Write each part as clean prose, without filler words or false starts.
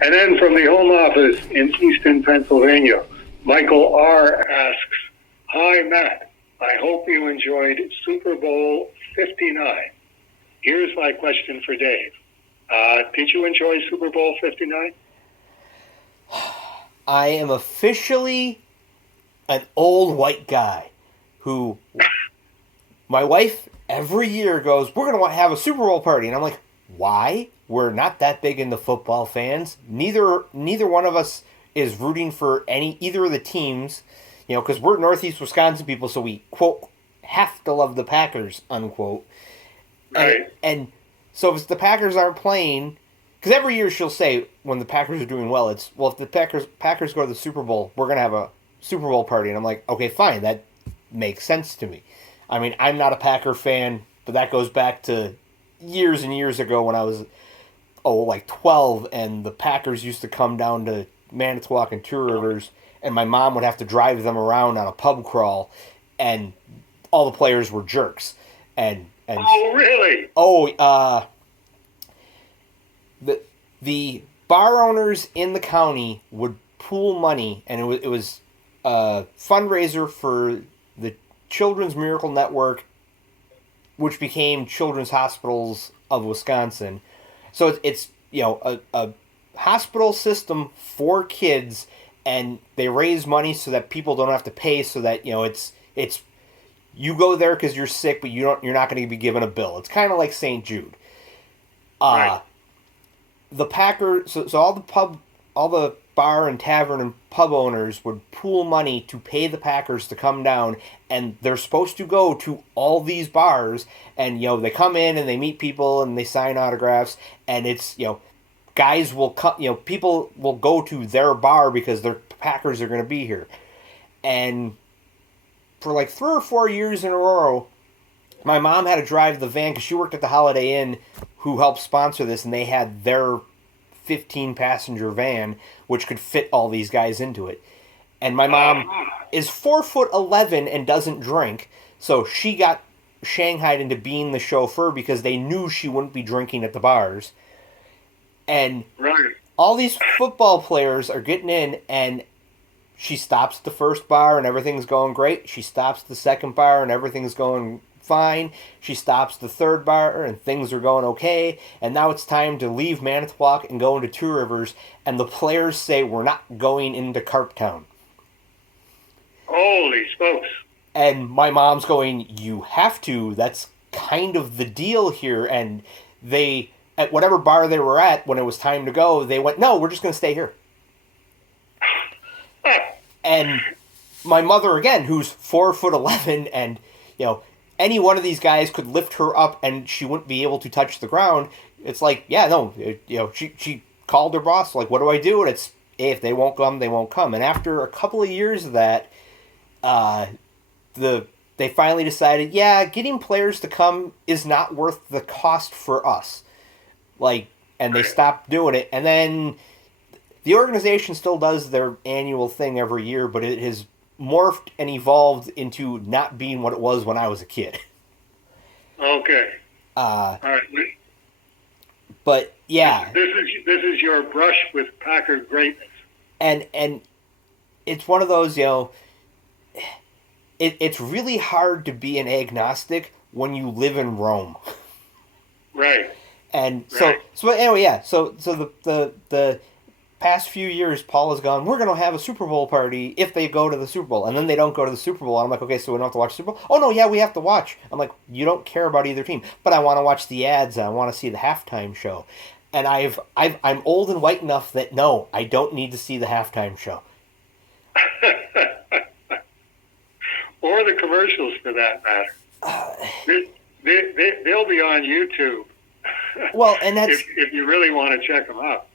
And then from the home office in Easton, Pennsylvania, Michael R. asks, "Hi, Matt. I hope you enjoyed Super Bowl 59. Here's my question for Dave. Did you enjoy Super Bowl 59? I am officially an old white guy who my wife every year goes, we're going to have a Super Bowl party. And I'm like, why? We're not that big into football fans. Neither one of us is rooting for either of the teams, because we're Northeast Wisconsin people, so we, quote, have to love the Packers, unquote. Right. And so if the Packers aren't playing, because every year she'll say when the Packers are doing well, if the Packers go to the Super Bowl, we're going to have a Super Bowl party. And I'm like, okay, fine, that makes sense to me. I mean, I'm not a Packer fan, but that goes back to years and years ago when I was, like 12, and the Packers used to come down to Manitowoc and Two Rivers, and my mom would have to drive them around on a pub crawl, and all the players were jerks. And oh, really? The bar owners in the county would pool money, and it was a fundraiser for the Children's Miracle Network, which became Children's Hospitals of Wisconsin. So it's a hospital system for kids, and they raise money so that people don't have to pay. So that it's you go there because you're sick, but you're not going to be given a bill. It's kind of like St. Jude. Right. The Packers, so all the bar and tavern and pub owners would pool money to pay the Packers to come down, and they're supposed to go to all these bars, and they come in and they meet people and they sign autographs, and it's guys will come, people will go to their bar because their Packers are going to be here. And for like 3 or 4 years in a row, my mom had to drive the van because she worked at the Holiday Inn, who helped sponsor this, and they had their 15-passenger van, which could fit all these guys into it. And my mom is 4'11" and doesn't drink, so she got shanghaied into being the chauffeur because they knew she wouldn't be drinking at the bars. And all these football players are getting in, and she stops at the first bar and everything's going great. She stops at the second bar and everything's going fine. She stops the third bar and things are going okay. And now it's time to leave Manitowoc and go into Two Rivers. And the players say, we're not going into Carptown. Holy smokes. And my mom's going, you have to. That's kind of the deal here. And they, at whatever bar they were at, when it was time to go, they went, no, we're just going to stay here. And my mother, again, who's 4'11", and, any one of these guys could lift her up and she wouldn't be able to touch the ground. It's like, yeah, no, she called her boss, like, what do I do? And it's, hey, if they won't come, they won't come. And after a couple of years of that, they finally decided, yeah, getting players to come is not worth the cost for us. Like, and they stopped doing it. And then the organization still does their annual thing every year, but it has morphed and evolved into not being what it was when I was a kid. Okay. All right. But yeah, this is your brush with Packer greatness. And it's one of those, it's really hard to be an agnostic when you live in Rome. Right. And so anyway, yeah. So the past few years, Paul has gone, we're going to have a Super Bowl party if they go to the Super Bowl. And then they don't go to the Super Bowl. I'm like, okay, so we don't have to watch Super Bowl? Oh, no, yeah, we have to watch. I'm like, you don't care about either team. But I want to watch the ads. And I want to see the halftime show. And I'm old and white enough that, no, I don't need to see the halftime show. Or the commercials, for that matter. They'll be on YouTube. Well, and that's... if you really want to check them out.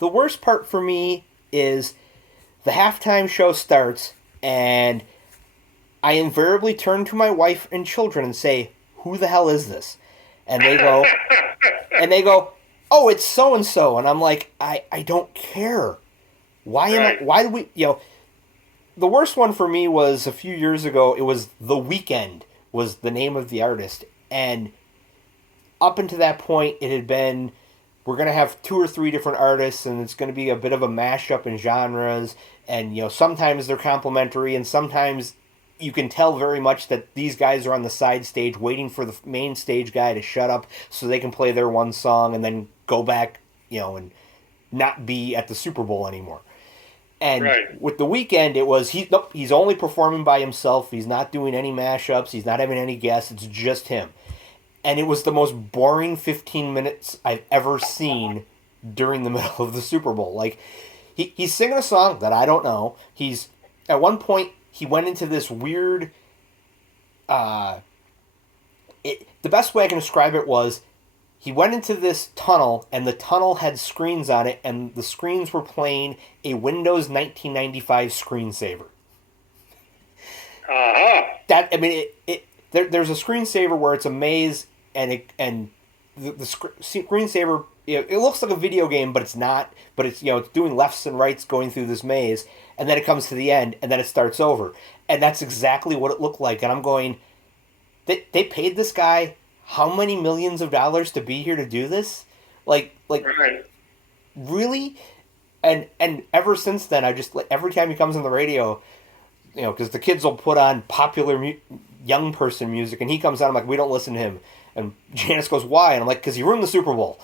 The worst part for me is the halftime show starts, and I invariably turn to my wife and children and say, who the hell is this? And they go, oh, it's so-and-so. And I'm like, I don't care. Why do we, the worst one for me was a few years ago. It was The Weeknd was the name of the artist. And up until that point, it had been we're going to have 2 or 3 different artists, and it's going to be a bit of a mashup in genres, and sometimes they're complementary, and sometimes you can tell very much that these guys are on the side stage waiting for the main stage guy to shut up so they can play their one song and then go back, and not be at the Super Bowl anymore. And Right. with The Weeknd, it was he's only performing by himself. He's not doing any mashups. He's not having any guests. It's just him. And it was the most boring 15 minutes I've ever seen during the middle of the Super Bowl. Like, he's singing a song that I don't know. At one point, he went into this weird... the best way I can describe it was he went into this tunnel, and the tunnel had screens on it, and the screens were playing a Windows 1995 screensaver. There's a screensaver where it's a maze, and the screensaver, it looks like a video game, but it's not. But it's it's doing lefts and rights going through this maze, and then it comes to the end, and then it starts over, and that's exactly what it looked like. And I'm going, they paid this guy how many millions of dollars to be here to do this? Like Right. really? And ever since then, I just, every time he comes on the radio, because the kids will put on popular young person music, and he comes on, I'm like, we don't listen to him. And Janice goes, why? And I'm like, because he ruined the Super Bowl.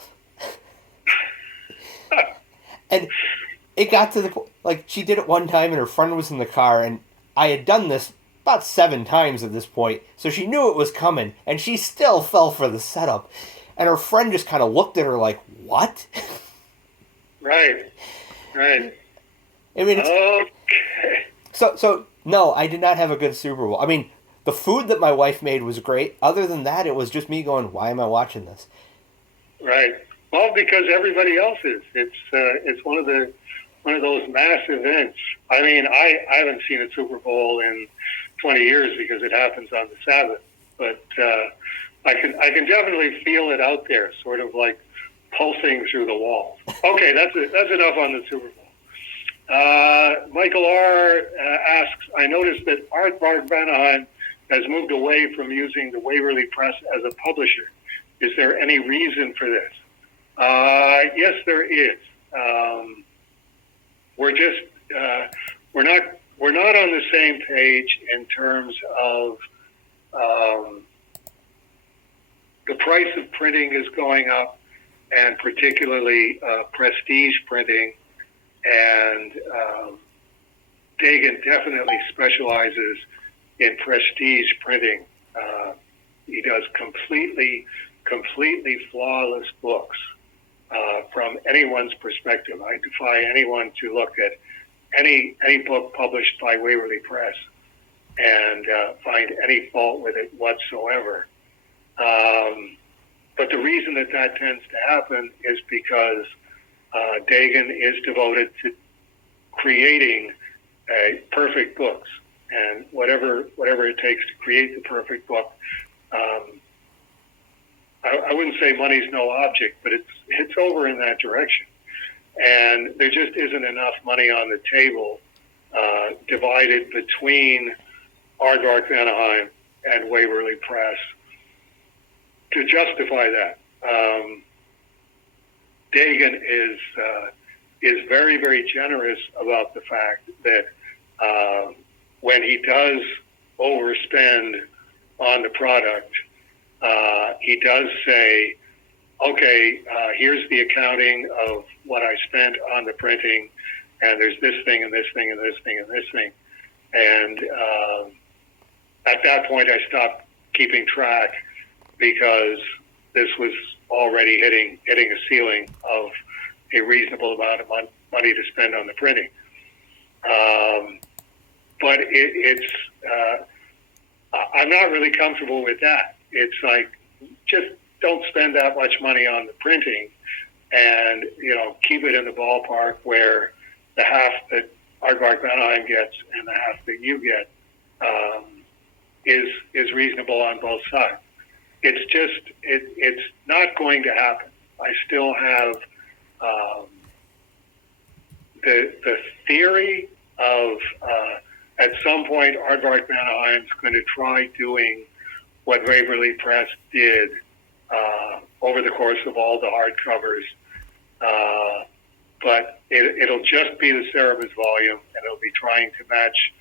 And it got to the point, like, she did it one time, and her friend was in the car, and I had done this about 7 times at this point, so she knew it was coming, and she still fell for the setup. And her friend just kind of looked at her like, what? Right. Right. I mean, Okay. So no, I did not have a good Super Bowl. I mean, the food that my wife made was great. Other than that, it was just me going, why am I watching this? Right. Well, because everybody else is. It's one of those mass events. I mean, I haven't seen a Super Bowl in 20 years because it happens on the Sabbath, but I can definitely feel it out there, sort of like pulsing through the walls. Okay, that's enough on the Super Bowl. Michael R. Asks, I noticed that Aardvark Vanaheim has moved away from using the Waverly Press as a publisher. Is there any reason for this? Yes, there is. We're not on the same page in terms of the price of printing is going up, and particularly prestige printing. And Dagan definitely specializes in prestige printing. He does completely flawless books from anyone's perspective. I defy anyone to look at any book published by Waverly Press and find any fault with it whatsoever. But the reason that tends to happen is because Dagan is devoted to creating perfect books, and whatever it takes to create the perfect book. I wouldn't say money's no object, but it's over in that direction, and there just isn't enough money on the table divided between Aardvark Vanaheim and Waverly Press to justify that. Dagan is very, very generous about the fact that when he does overspend on the product, he does say, okay, here's the accounting of what I spent on the printing, and there's this thing and this thing and this thing and this thing. And at that point, I stopped keeping track because this was already hitting a ceiling of a reasonable amount of money to spend on the printing. But I'm not really comfortable with that. It's like, just don't spend that much money on the printing, and keep it in the ballpark where the half that Aardvark Vanaheim gets and the half that you get is reasonable on both sides. It's just it's not going to happen. I still have the theory of at some point Aardvark Vanaheim's going to try doing what Waverly Press did over the course of all the hardcovers, But it'll just be the Cerebus volume, and it'll be trying to match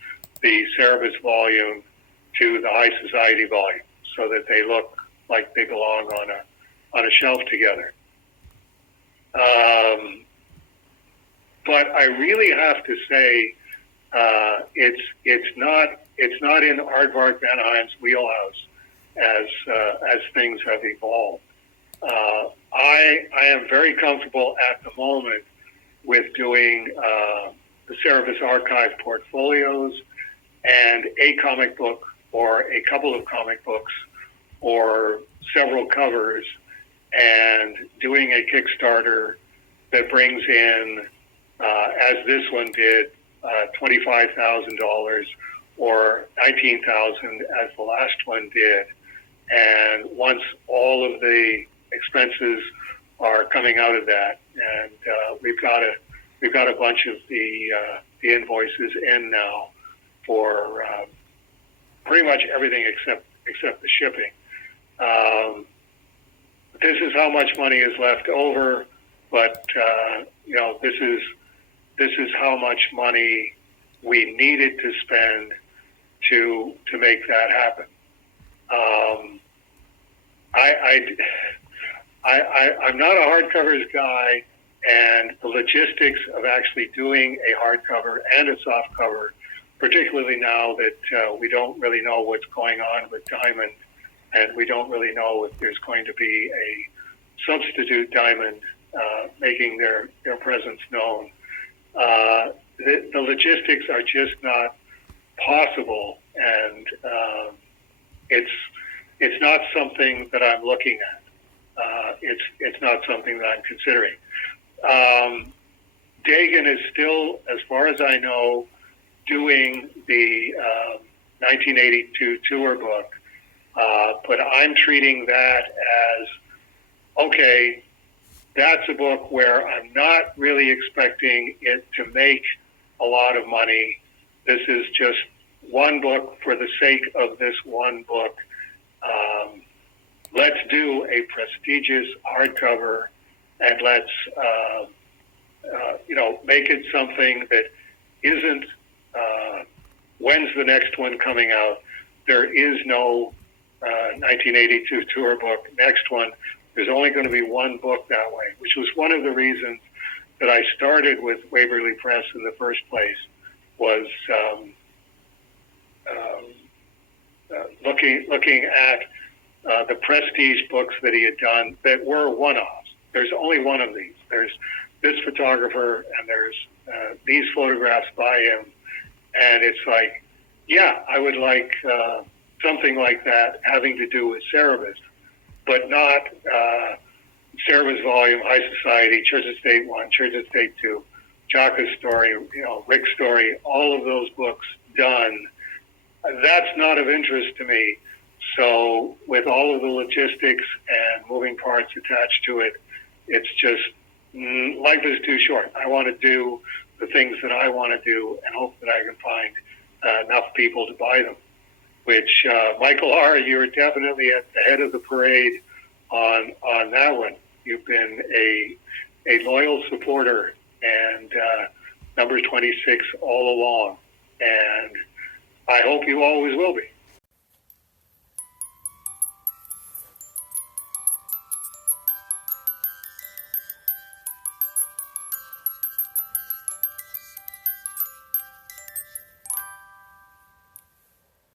the Cerebus volume to the High Society volume, so that they look like they belong on a shelf together. But I really have to say, it's not in Aardvark Vanheim's wheelhouse as things have evolved. I am very comfortable at the moment with doing the Cerebus Archive portfolios and a comic book or a couple of comic books or several covers, and doing a Kickstarter that brings in, as this one did, $25,000 or $19,000 as the last one did. And once all of the expenses are coming out of that, and we've got a bunch of the invoices in now for pretty much everything except the shipping. This is how much money is left over, but this is how much money we needed to spend to make that happen. I'm not a hardcovers guy, and the logistics of actually doing a hardcover and a softcover, particularly now that we don't really know what's going on with Diamond, and we don't really know if there's going to be a substitute Diamond making their presence known. The logistics are just not possible, and it's not something that I'm looking at. It's not something that I'm considering. Dagan is still, as far as I know, doing the 1982 tour book, but I'm treating that as, okay, that's a book where I'm not really expecting it to make a lot of money. This is just one book for the sake of this one book. Let's do a prestigious hardcover, and let's make it something that isn't when's the next one coming out. There is no 1982 tour book next one. There's only going to be one book that way, which was one of the reasons that I started with Waverly Press in the first place, was looking at the prestige books that he had done that were one-offs. There's only one of these. There's this photographer, and there's these photographs by him, and it's like, yeah, I would like something like that having to do with Cerebus, but not Cerebus volume, High Society, Church of State 1, Church of State 2, Jaka's story, Rick's story, all of those books done. That's not of interest to me. So with all of the logistics and moving parts attached to it, it's just, life is too short. I want to do the things that I want to do and hope that I can find enough people to buy them, which, Michael R., you're definitely at the head of the parade on that one. You've been a loyal supporter and number 26 all along, and I hope you always will be.